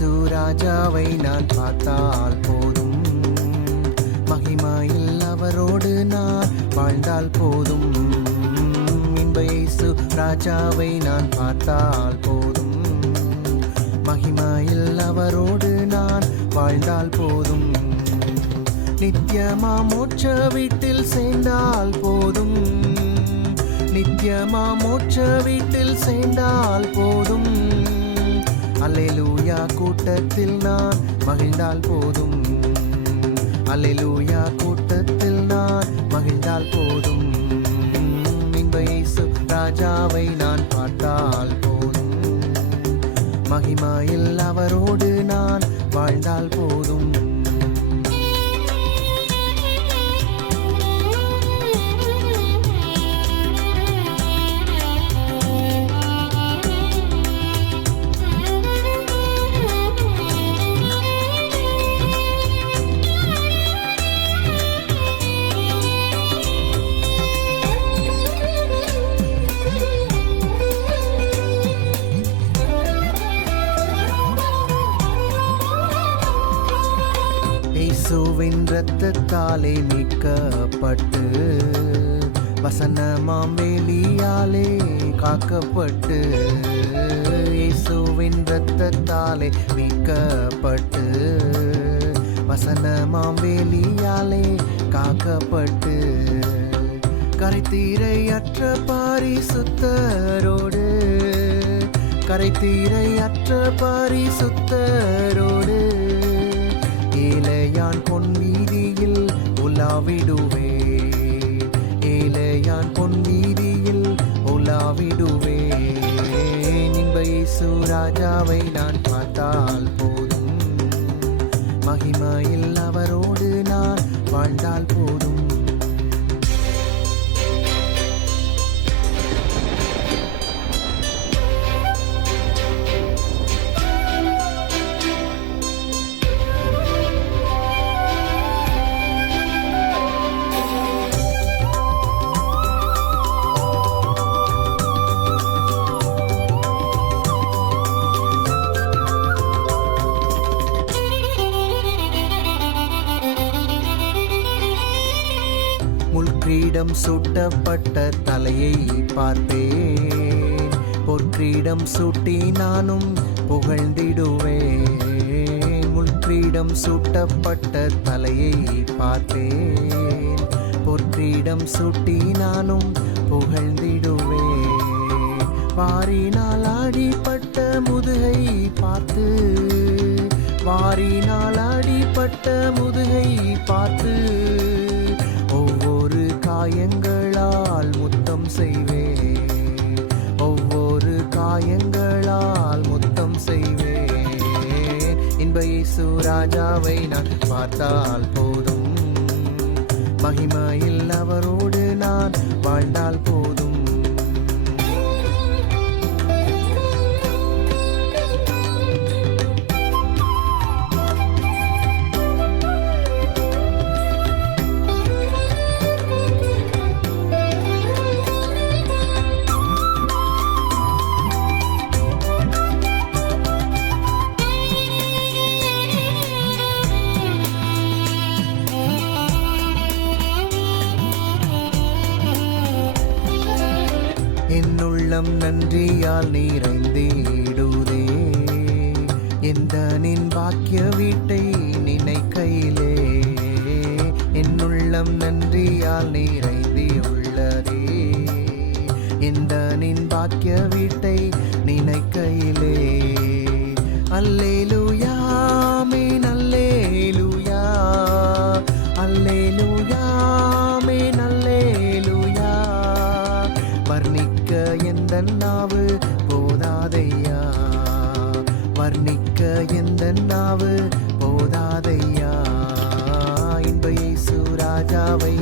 இயேசு ராஜாவை நான் பார்த்தால் போதும், மகிமையில் அவரோடு நான் வாழ்ந்தால் போதும். இன்ப இயேசு ராஜாவை நான் பார்த்தால் போதும், மகிமையில் அவரோடு நான் வாழ்ந்தால் போதும். நித்தியமா மோட்ச வீட்டில் சேர்ந்தால் போதும், நித்தியமா மோட்ச வீட்டில் சேர்ந்தால் போதும். அல்லேலூயா கூட்டத்தில் நான் மகிழ்ந்தால் போதும், அல்லேலூயா கூட்டத்தில் நான் மகிழ்ந்தால் போதும். இன்ப இயேசு ராஜாவை நான் பார்த்தால் போதும், மகிமையில் அவரோடு நான் வாழ்ந்தால் போதும். இயேசுவின் இரத்தத்தாலே மீட்கப்பட்டு, வசனமாம் வேலியாலே காக்கப்பட்டு. இயேசுவின் இரத்தத்தாலே மீட்கப்பட்டு, வசனமாம் வேலியாலே காக்கப்பட்டு. கரைத்தீரையற்ற பரிசுத்தரோடு, கரைத்தீரையற்ற பரிசுத்தரோடு ஏழையான் பொன் வீதியில் உலாவிடுவே, ஏழையான் பொன் வீதியில் உலாவிடுவே. இன்ப இயேசு ராஜாவை நான் பார்த்தால் போதும், மகிமையில் அவரோடு நான் வாழ்ந்தால் போதும். முள்கிரீடம் சூட்டப்பட்ட தலையை பார்ப்பேன், பொற்கிரீடம் சூட்டி நானும் புகழ்ந்திடுவேன். முள்கிரீடம் சூட்டப்பட்ட தலையை பார்ப்பேன், பொற்கிரீடம் சூட்டி நானும் புகழ்ந்திடுவேன். வாரினால் அடிபட்ட முதுகை பார்த்து, வாரினால் அடிபட்ட முதுகை பார்த்து ஒவ்வொரு காயங்களால் முத்தம் செய்வேன், ஒவ்வொரு காயங்களால் முத்தம் செய்வேன். இன்ப இயேசு ராஜாவை நான் பார்த்தால் போதும், மகிமையில் அவரோடு நான் வாழ்ந்தால் போதும். என்னுள்ளம் நன்றியால் நிறைந்திடுதே, எந்த நின் பாக்கிய வீட்டை நினைக்கையிலே. என்னுள்ளம் நன்றியால் நிறைந்துள்ளதே, எந்த நின் பாக்கிய வீட்டை நினைக்கையிலே. அல்லேலூயா ஆமென், அல்லேலூயா, அல்லேலூயா ஆமென், அல்லேலூயா. வர்ணிக்க எந்தன் நாவு போதாதையா, வர்ணிக்க எந்தன் நாவு போதாதையா. இன்ப இயேசு ராஜாவை